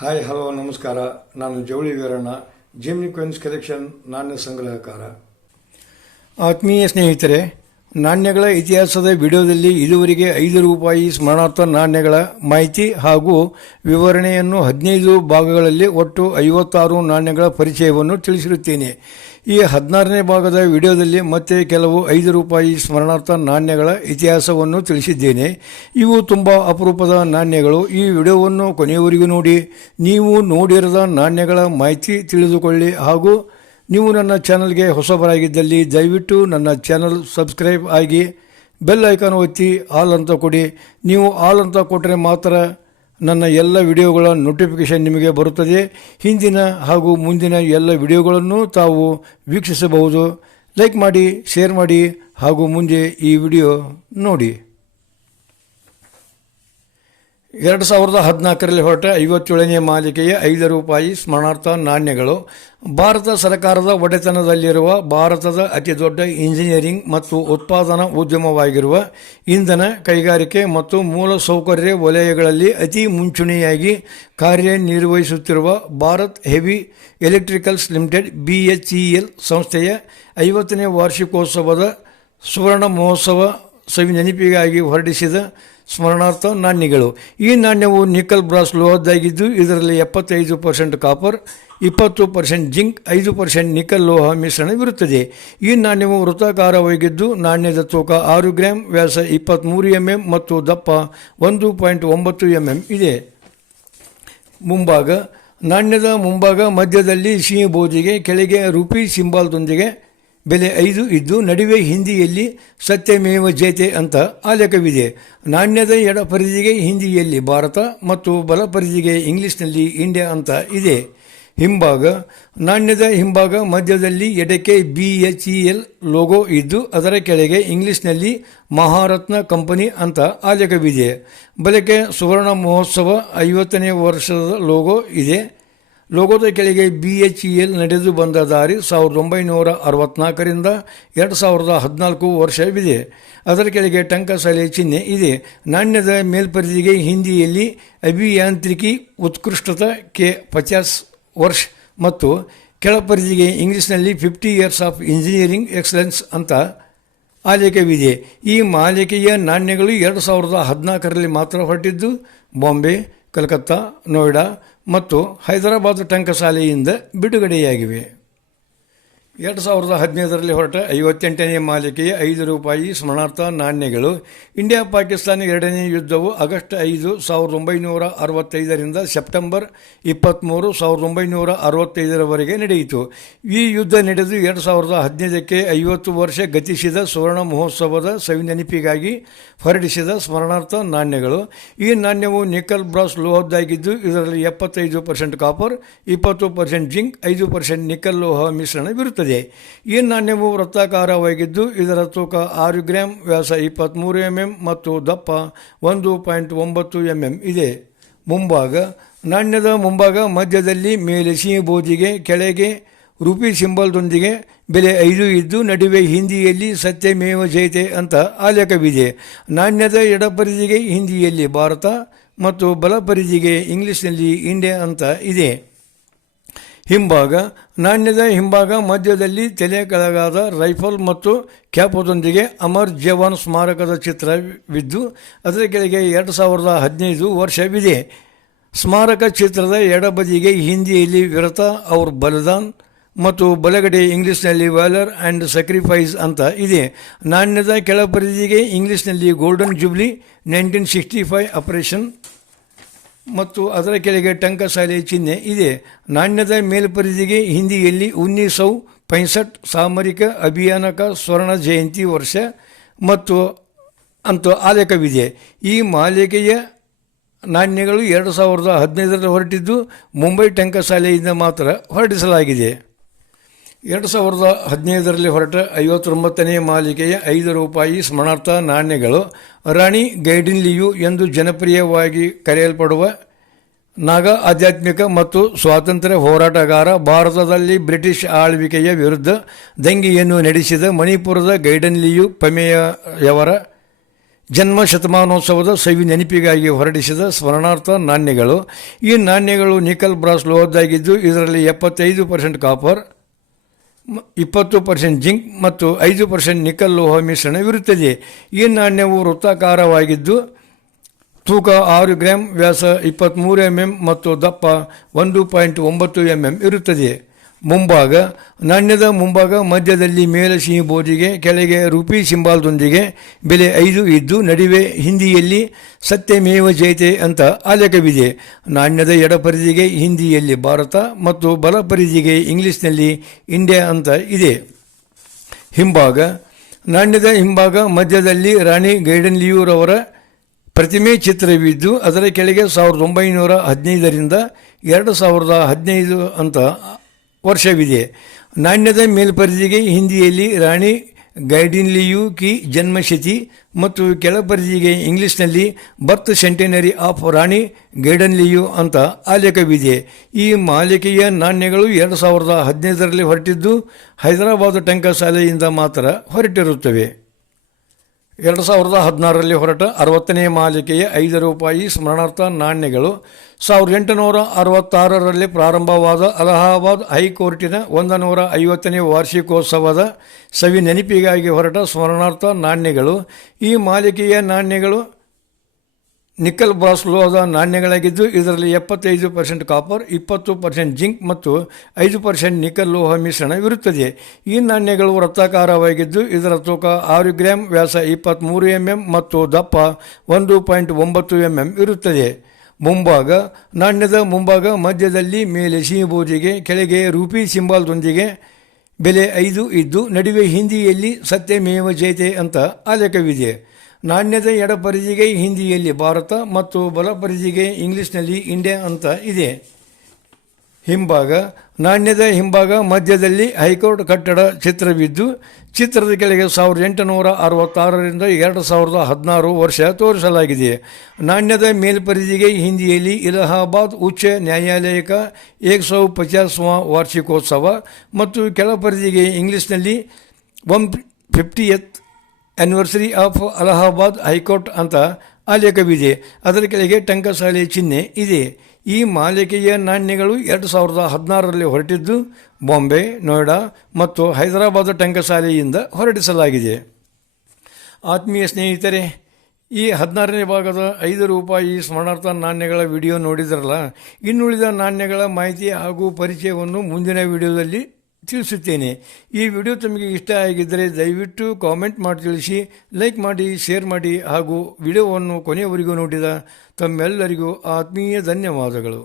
Hi hello ನಮಸ್ಕಾರ. ನಾನು ಜವಳಿ ವೀರಣ್ಣ, ಜಿಮ್ನಿ ಕ್ವಿನ್ಸ್ ಕಲೆಕ್ಷನ್ ನಾಣ್ಯ ಸಂಗ್ರಹಕಾರ. ಆತ್ಮೀಯ ಸ್ನೇಹಿತರೆ, ನಾಣ್ಯಗಳ ಇತಿಹಾಸದ ವಿಡಿಯೋದಲ್ಲಿ ಇದುವರೆಗೆ 5 ರೂಪಾಯಿ ಸ್ಮರಣಾರ್ಥ ನಾಣ್ಯಗಳ ಮಾಹಿತಿ ಹಾಗೂ ವಿವರಣೆಯನ್ನು 15 ಭಾಗಗಳಲ್ಲಿ ಒಟ್ಟು 56 ನಾಣ್ಯಗಳ ಪರಿಚಯವನ್ನು ತಿಳಿಸಿರುತ್ತೇನೆ. ಈ 16ನೇ ಭಾಗದ ವಿಡಿಯೋದಲ್ಲಿ ಮತ್ತೆ ಕೆಲವು 5 ರೂಪಾಯಿ ಸ್ಮರಣಾರ್ಥ ನಾಣ್ಯಗಳ ಇತಿಹಾಸವನ್ನು ತಿಳಿಸಿದ್ದೇನೆ. ಇವು ತುಂಬ ಅಪರೂಪದ ನಾಣ್ಯಗಳು. ಈ ವಿಡಿಯೋವನ್ನು ಕೊನೆಯವರೆಗೂ ನೋಡಿ. ನೀವು ನೋಡಿರದ ನಾಣ್ಯಗಳ ಮಾಹಿತಿ ತಿಳಿದುಕೊಳ್ಳಿ. ಹಾಗೂ ನೀವು ನನ್ನ ಚಾನಲ್ಗೆ ಹೊಸಬರಾಗಿದ್ದಲ್ಲಿ ದಯವಿಟ್ಟು ನನ್ನ ಚಾನಲ್ ಸಬ್ಸ್ಕ್ರೈಬ್ ಆಗಿ ಬೆಲ್ ಐಕಾನ್ ಒತ್ತಿ ಆಲ್ ಅಂತ ಕೊಡಿ. ನೀವು ಆಲ್ ಅಂತ ಕೊಟ್ಟರೆ ಮಾತ್ರ ನನ್ನ ಎಲ್ಲ ವಿಡಿಯೋಗಳ ನೋಟಿಫಿಕೇಷನ್ ನಿಮಗೆ ಬರುತ್ತದೆ. ಹಿಂದಿನ ಹಾಗೂ ಮುಂದಿನ ಎಲ್ಲ ವಿಡಿಯೋಗಳನ್ನು ತಾವು ವೀಕ್ಷಿಸಬಹುದು. ಲೈಕ್ ಮಾಡಿ, ಶೇರ್ ಮಾಡಿ ಹಾಗೂ ಮುಂದೆ ಈ ವಿಡಿಯೋ ನೋಡಿ. 2014ರಲ್ಲಿ ಹೊರಟ 57ನೇ ಮಾಲಿಕೆಯ 5 ರೂಪಾಯಿ ಸ್ಮರಣಾರ್ಥ ನಾಣ್ಯಗಳು ಭಾರತ ಸರ್ಕಾರದ ಒಡೆತನದಲ್ಲಿರುವ ಭಾರತದ ಅತಿದೊಡ್ಡ ಇಂಜಿನಿಯರಿಂಗ್ ಮತ್ತು ಉತ್ಪಾದನಾ ಉದ್ಯಮವಾಗಿರುವ ಇಂಧನ, ಕೈಗಾರಿಕೆ ಮತ್ತು ಮೂಲಸೌಕರ್ಯ ವಲಯಗಳಲ್ಲಿ ಅತಿ ಮುಂಚೂಣಿಯಾಗಿ ಕಾರ್ಯನಿರ್ವಹಿಸುತ್ತಿರುವ Bharat heavy electricals limited BHEL ಸಂಸ್ಥೆಯ 50ನೇ ವಾರ್ಷಿಕೋತ್ಸವದ ಸುವರ್ಣ ಮಹೋತ್ಸವ ನೆನಪಿಗಾಗಿ ಹೊರಡಿಸಿದ ಸ್ಮರಣಾರ್ಥ ನಾಣ್ಯಗಳು. ಈ ನಾಣ್ಯವು ನಿಕಲ್ ಬ್ರಾಸ್ ಲೋಹದ್ದಾಗಿದ್ದು ಇದರಲ್ಲಿ 75% ಕಾಪರ್, 20% ಜಿಂಕ್, 5% ನಿಕಲ್ ಲೋಹ ಮಿಶ್ರಣವಿರುತ್ತದೆ. ಈ ನಾಣ್ಯವು ವೃತ್ತಾಕಾರವಾಗಿದ್ದು ನಾಣ್ಯದ ತೂಕ 6 ಗ್ರಾಂ, ವ್ಯಾಸ 23 mm ಮತ್ತು ದಪ್ಪ 1.9 mm ಇದೆ. ಮುಂಭಾಗ. ನಾಣ್ಯದ ಮುಂಭಾಗ ಮಧ್ಯದಲ್ಲಿ ಸಿಹಿ ಬೋಧಿಗೆ, ಕೆಳಗೆ ರೂಪಿ ಸಿಂಬಾಲ್ದೊಂದಿಗೆ ಬೆಲೆ 5 ಇದ್ದು ನಡುವೆ ಹಿಂದಿಯಲ್ಲಿ ಸತ್ಯಮೇವ ಜಯತೆ ಅಂತ ಆಲೇಖವಿದೆ. ನಾಣ್ಯದ ಎಡ ಪರಿಧಿಗೆ ಹಿಂದಿಯಲ್ಲಿ ಭಾರತ ಮತ್ತು ಬಲ ಪರಿಧಿಗೆ ಇಂಗ್ಲಿಷ್ನಲ್ಲಿ ಇಂಡಿಯಾ ಅಂತ ಇದೆ. ಹಿಂಭಾಗ. ನಾಣ್ಯದ ಹಿಂಭಾಗ ಮಧ್ಯದಲ್ಲಿ ಎಡಕ್ಕೆ BHEL ಲೋಗೋ ಇದ್ದು ಅದರ ಕೆಳಗೆ ಇಂಗ್ಲಿಷ್ನಲ್ಲಿ ಮಹಾರತ್ನ ಕಂಪನಿ ಅಂತ ಆಲೇಖವಿದೆ. ಬಲಕ್ಕೆ ಸುವರ್ಣ ಮಹೋತ್ಸವ 50ನೇ ವರ್ಷದ ಲೋಗೋ ಇದೆ. ಲೋಗೋದ ಕೆಳಗೆ BHEL ನಡೆದು ಬಂದ ದಾರಿ 1964ರಿಂದ 2014 ವರ್ಷವಿದೆ. ಅದರ ಕೆಳಗೆ ಟಂಕಸಾಲೆ ಚಿಹ್ನೆ ಇದೆ. ನಾಣ್ಯದ ಮೇಲ್ಪರಿಧಿಗೆ ಹಿಂದಿಯಲ್ಲಿ ಅಭಿಯಾಂತ್ರಿಕಿ ಉತ್ಕೃಷ್ಟತಾ ಕೆ 50 ವರ್ಷ ಮತ್ತು ಕೆಳಪರಿಧಿಗೆ ಇಂಗ್ಲಿಷ್ನಲ್ಲಿ 50 years ಆಫ್ ಇಂಜಿನಿಯರಿಂಗ್ ಎಕ್ಸಲೆನ್ಸ್ ಅಂತ ಆಲೇಖವಿದೆ. ಈ ಮಾಲಿಕೆಯ ನಾಣ್ಯಗಳು 2014ರಲ್ಲಿ ಮಾತ್ರ ಹೊರಟಿದ್ದು ಬಾಂಬೆ, ಕಲ್ಕತ್ತಾ, ನೋಯ್ಡಾ ಮತ್ತು ಹೈದರಾಬಾದ್ ಟಂಕಸಾಲೆಯಿಂದ ಬಿಡುಗಡೆಯಾಗಿವೆ. 2015ರಲ್ಲಿ ಹೊರಟ 58ನೇ ಮಾಲಿಕೆಯ 5 ರೂಪಾಯಿ ಸ್ಮರಣಾರ್ಥ ನಾಣ್ಯಗಳು. ಇಂಡಿಯಾ ಪಾಕಿಸ್ತಾನ ಎರಡನೇ ಯುದ್ಧವು ಆಗಸ್ಟ್ 5, 1965ರಿಂದ ಸೆಪ್ಟೆಂಬರ್ 23, 1965ರವರೆಗೆ ನಡೆಯಿತು. ಈ ಯುದ್ಧ ನಡೆದು 2015ಕ್ಕೆ 50 ವರ್ಷ ಗತಿಸಿದ ಸುವರ್ಣ ಮಹೋತ್ಸವದ ನೆನಪಿಗಾಗಿ ಹೊರಡಿಸಿದ ಸ್ಮರಣಾರ್ಥ ನಾಣ್ಯಗಳು. ಈ ನಾಣ್ಯವು ನಿಕಲ್ ಬ್ರಾಸ್ ಲೋಹದ್ದಾಗಿದ್ದು ಇದರಲ್ಲಿ 75% ಕಾಪರ್, 20% ಜಿಂಕ್, 5% ನಿಕಲ್ ಲೋಹ ಮಿಶ್ರಣವಿರುತ್ತದೆ. ಈ ನಾಣ್ಯವು ವೃತ್ತಾಕಾರವಾಗಿದ್ದು ಇದರ ತೂಕ 6 ಗ್ರಾಂ, ವ್ಯಾಸ 23 mm ಮತ್ತು ದಪ್ಪ 1.9 mm ಇದೆ. ಮುಂಭಾಗ. ನಾಣ್ಯದ ಮುಂಭಾಗ ಮಧ್ಯದಲ್ಲಿ ಮೇಲೆ ಸಿಹಿ ಬೋಧಿಗೆ, ಕೆಳಗೆ ರೂಪಿ ಸಿಂಬಲ್ದೊಂದಿಗೆ ಬೆಲೆ 5 ಇದ್ದು ನಡುವೆ ಹಿಂದಿಯಲ್ಲಿ ಸತ್ಯಮೇವ ಜಯತೆ ಅಂತ ಆಲೇಖವಿದೆ. ನಾಣ್ಯದ ಎಡಪರಿಧಿಗೆ ಹಿಂದಿಯಲ್ಲಿ ಭಾರತ ಮತ್ತು ಬಲಪರಿಧಿಗೆ ಇಂಗ್ಲಿಷ್ನಲ್ಲಿ ಇಂಡಿಯಾ ಅಂತ ಇದೆ. ಹಿಂಭಾಗ. ನಾಣ್ಯದ ಹಿಂಭಾಗ ಮಧ್ಯದಲ್ಲಿ ತಲೆ ಕೆಳಗಾದ ರೈಫಲ್ ಮತ್ತು ಕ್ಯಾಪದೊಂದಿಗೆ ಅಮರ್ ಜವಾನ್ ಸ್ಮಾರಕದ ಚಿತ್ರವಿದ್ದು ಅದರ ಕೆಳಗೆ 2015 ವರ್ಷವಿದೆ. ಸ್ಮಾರಕ ಚಿತ್ರದ ಎಡಬದಿಗೆ ಹಿಂದಿಯಲ್ಲಿ ವಿರತ ಔರ್ ಬಲಿದಾನ್ ಮತ್ತು ಬಲಗಡೆ ಇಂಗ್ಲಿಷ್ನಲ್ಲಿ ವ್ಯಾಲರ್ ಆ್ಯಂಡ್ ಸ್ಯಾಕ್ರಿಫೈಸ್ ಅಂತ ಇದೆ. ನಾಣ್ಯದ ಕೆಳಪರಿಧಿಗೆ ಇಂಗ್ಲಿಷ್ನಲ್ಲಿ ಗೋಲ್ಡನ್ ಜೂಬ್ಲಿ 1965 ಆಪರೇಷನ್ ಮತ್ತು ಅದರ ಕೆಳಗೆ ಟಂಕಸಾಲೆ ಚಿಹ್ನೆ ಇದೆ. ನಾಣ್ಯದ ಮೇಲ್ಪರಿಧಿಗೆ ಹಿಂದಿಯಲ್ಲಿ 1965 ಸಾಮರಿಕ ಅಭಿಯಾನಕ ಸ್ವರ್ಣ ಜಯಂತಿ ವರ್ಷ ಮತ್ತು ಅಂತ ಆಲೇಖವಿದೆ. ಈ ಮಾಲಿಕೆಯ ನಾಣ್ಯಗಳು 2015ರಲ್ಲಿ ಹೊರಟಿದ್ದು ಮುಂಬೈ ಟಂಕಸಾಲೆಯಿಂದ ಮಾತ್ರ ಹೊರಡಿಸಲಾಗಿದೆ. 2015ರಲ್ಲಿ ಹೊರಟ 59ನೇ ಮಾಲಿಕೆಯ 5 ರೂಪಾಯಿ ಸ್ಮರಣಾರ್ಥ ನಾಣ್ಯಗಳು ರಾಣಿ ಗೈಡಿನ್ಲಿಯು ಎಂದು ಜನಪ್ರಿಯವಾಗಿ ಕರೆಯಲ್ಪಡುವ ನಾಗಾ ಆಧ್ಯಾತ್ಮಿಕ ಮತ್ತು ಸ್ವಾತಂತ್ರ್ಯ ಹೋರಾಟಗಾರ, ಭಾರತದಲ್ಲಿ ಬ್ರಿಟಿಷ್ ಆಳ್ವಿಕೆಯ ವಿರುದ್ಧ ದಂಗೆಯನ್ನು ನಡೆಸಿದ ಮಣಿಪುರದ ಗೈಡಿನ್ಲಿಯು ಪಮೆಯವರ ಜನ್ಮ ಶತಮಾನೋತ್ಸವದ ಸವಿ ನೆನಪಿಗಾಗಿ ಹೊರಡಿಸಿದ ಸ್ಮರಣಾರ್ಥ ನಾಣ್ಯಗಳು. ಈ ನಾಣ್ಯಗಳು ನಿಕಲ್ ಬ್ರಾಸ್ ಲೋಹದ್ದಾಗಿದ್ದು ಇದರಲ್ಲಿ 75% ಕಾಪರ್, 20% ಜಿಂಕ್ ಮತ್ತು 5% ನಿಕಲ್ ಲೋಹ ಮಿಶ್ರಣವಿರುತ್ತದೆ. ಈ ನಾಣ್ಯವು ವೃತ್ತಾಕಾರವಾಗಿದ್ದು ತೂಕ 6 ಗ್ರಾಂ, ವ್ಯಾಸ 23 mm ಮತ್ತು ದಪ್ಪ 1.9 mm ಇರುತ್ತದೆ. ಮುಂಭಾಗ: ನಾಣ್ಯದ ಮುಂಭಾಗ ಮಧ್ಯದಲ್ಲಿ ಮೇಲೆ ಸಿಹಿ ಬೋದಿಗೆ, ಕೆಳಗೆ ರುಪಿ ಸಿಂಬಾಲ್ದೊಂದಿಗೆ ಬೆಲೆ 5 ಇದ್ದು ನಡುವೆ ಹಿಂದಿಯಲ್ಲಿ ಸತ್ಯಮೇವ ಜಯತೆ ಅಂತ ಆಲೇಖವಿದೆ. ನಾಣ್ಯದ ಎಡಪರಿದಿಗೆ ಹಿಂದಿಯಲ್ಲಿ ಭಾರತ ಮತ್ತು ಬಲಪರಿದಿಗೆ ಇಂಗ್ಲಿಷ್ನಲ್ಲಿ ಇಂಡಿಯಾ ಅಂತ ಇದೆ. ಹಿಂಭಾಗ: ನಾಣ್ಯದ ಹಿಂಭಾಗ ಮಧ್ಯದಲ್ಲಿ ರಾಣಿ ಗೈಡನ್ಲಿಯೂರವರ ಪ್ರತಿಮೆ ಚಿತ್ರವಿದ್ದು ಅದರ ಕೆಳಗೆ 1915ರಿಂದ 2015 ಅಂತ ವರ್ಷವಿದೆ. ನಾಣ್ಯದ ಮೇಲ್ಪರಿದಿಗೆ ಹಿಂದಿಯಲ್ಲಿ ರಾಣಿ ಗೈಡಿನ್ಲಿಯೂ ಕಿ ಜನ್ಮಶತಿ ಮತ್ತು ಕೆಳಪರಿದಿಗೆ ಇಂಗ್ಲಿಷ್ನಲ್ಲಿ ಬರ್ತ್ ಸೆಂಟೆನರಿ ಆಫ್ ರಾಣಿ ಗೈಡನ್ಲಿಯೂ ಅಂತ ಆಲೇಖವಿದೆ. ಈ ಮಾಲಿಕೆಯ ನಾಣ್ಯಗಳು 2015ರಲ್ಲಿ ಹೊರಟಿದ್ದು ಹೈದರಾಬಾದ್ ಟಂಕಸಾಲೆಯಿಂದ ಮಾತ್ರ ಹೊರಟಿರುತ್ತವೆ. 2016ರಲ್ಲಿ ಹೊರಟ 60ನೇ ಮಾಲಿಕೆಯ ₹5 ಸ್ಮರಣಾರ್ಥ ನಾಣ್ಯಗಳು 1866ರಲ್ಲಿ ಪ್ರಾರಂಭವಾದ ಅಲಹಾಬಾದ್ ಹೈಕೋರ್ಟಿನ 150ನೇ ವಾರ್ಷಿಕೋತ್ಸವದ ಸವಿ ನೆನಪಿಗಾಗಿ ಹೊರಟ ಸ್ಮರಣಾರ್ಥ ನಾಣ್ಯಗಳು. ಈ ಮಾಲಿಕೆಯ ನಾಣ್ಯಗಳು ನಿಕಲ್ ಬ್ರಾಸ್ ಲೋಹದ ನಾಣ್ಯಗಳಾಗಿದ್ದು ಇದರಲ್ಲಿ 75% ಕಾಪರ್, 20% ಜಿಂಕ್ ಮತ್ತು 5% ನಿಕಲ್ ಲೋಹ ಮಿಶ್ರಣವಿರುತ್ತದೆ. ಈ ನಾಣ್ಯಗಳು ವೃತ್ತಾಕಾರವಾಗಿದ್ದು ಇದರ ತೂಕ 6 ಗ್ರಾಂ, ವ್ಯಾಸ 23 mm ಮತ್ತು ದಪ್ಪ 1.9 mm ಇರುತ್ತದೆ. ಮುಂಭಾಗ: ನಾಣ್ಯದ ಮುಂಭಾಗ ಮಧ್ಯದಲ್ಲಿ ಮೇಲೆ ಸಿಹಿ ಬೋದಿಗೆ, ಕೆಳಗೆ ರೂಪಿ ಸಿಂಬಾಲ್ದೊಂದಿಗೆ ಬೆಲೆ 5 ಇದ್ದು ನಡುವೆ ಹಿಂದಿಯಲ್ಲಿ ಸತ್ಯಮೇವ ಜಯತೆ ಅಂತ ಆಲೇಖವಿದೆ. ನಾಣ್ಯದ ಎಡಪರಿದಿಗೆ ಹಿಂದಿಯಲ್ಲಿ ಭಾರತ ಮತ್ತು ಬಲಪರಿದಿಗೆ ಇಂಗ್ಲಿಷ್ನಲ್ಲಿ ಇಂಡಿಯಾ ಅಂತ ಇದೆ. ಹಿಂಭಾಗ: ನಾಣ್ಯದ ಹಿಂಭಾಗ ಮಧ್ಯದಲ್ಲಿ ಹೈಕೋರ್ಟ್ ಕಟ್ಟಡ ಚಿತ್ರವಿದ್ದು ಚಿತ್ರದ ಕೆಳಗೆ 1866ರಿಂದ 2016 ವರ್ಷ ತೋರಿಸಲಾಗಿದೆ. ನಾಣ್ಯದ ಮೇಲ್ಪರಿದಿಗೆ ಹಿಂದಿಯಲ್ಲಿ ಇಲಹಾಬಾದ್ ಉಚ್ಚ ನ್ಯಾಯಾಲಯ ಕಾ 150ವಾ ವಾರ್ಷಿಕೋತ್ಸವ ಮತ್ತು ಕೆಳಪರಿದಿಗೆ ಇಂಗ್ಲಿಷ್ನಲ್ಲಿ 150th anniversary of Allahabad high court ಅಂತ ಆಲೇಖವಿದೆ. ಅದರ ಕೆಳಗೆ ಟಂಕಸಾಲೆ ಚಿಹ್ನೆ ಇದೆ. ಈ ಮಾಲಿಕೆಯ ನಾಣ್ಯಗಳು 2016ರಲ್ಲಿ ಹೊರಟಿದ್ದು ಬಾಂಬೆ, ನೋಯ್ಡಾ ಮತ್ತು ಹೈದರಾಬಾದ್ ಟಂಕಸಾಲೆಯಿಂದ ಹೊರಡಿಸಲಾಗಿದೆ. ಆತ್ಮೀಯ ಸ್ನೇಹಿತರೆ, ಈ 16ನೇ ಭಾಗದ ₹5 ಸ್ಮರಣಾರ್ಥ ನಾಣ್ಯಗಳ ವಿಡಿಯೋ ನೋಡಿದ್ರಲ್ಲ. ಇನ್ನುಳಿದ ನಾಣ್ಯಗಳ ಮಾಹಿತಿ ಹಾಗೂ ಪರಿಚಯವನ್ನು ಮುಂದಿನ ವಿಡಿಯೋದಲ್ಲಿ ತಿಳಿಸುತ್ತೇನೆ. ಈ ವಿಡಿಯೋ ತಮಗೆ ಇಷ್ಟ ಆಗಿದ್ದರೆ ದಯವಿಟ್ಟು ಕಾಮೆಂಟ್ ಮಾಡಿ ತಿಳಿಸಿ, ಲೈಕ್ ಮಾಡಿ, ಶೇರ್ ಮಾಡಿ ಹಾಗೂ ವಿಡಿಯೋವನ್ನು ಕೊನೆಯವರೆಗೂ ನೋಡಿದ ತಮ್ಮೆಲ್ಲರಿಗೂ ಆತ್ಮೀಯ ಧನ್ಯವಾದಗಳು.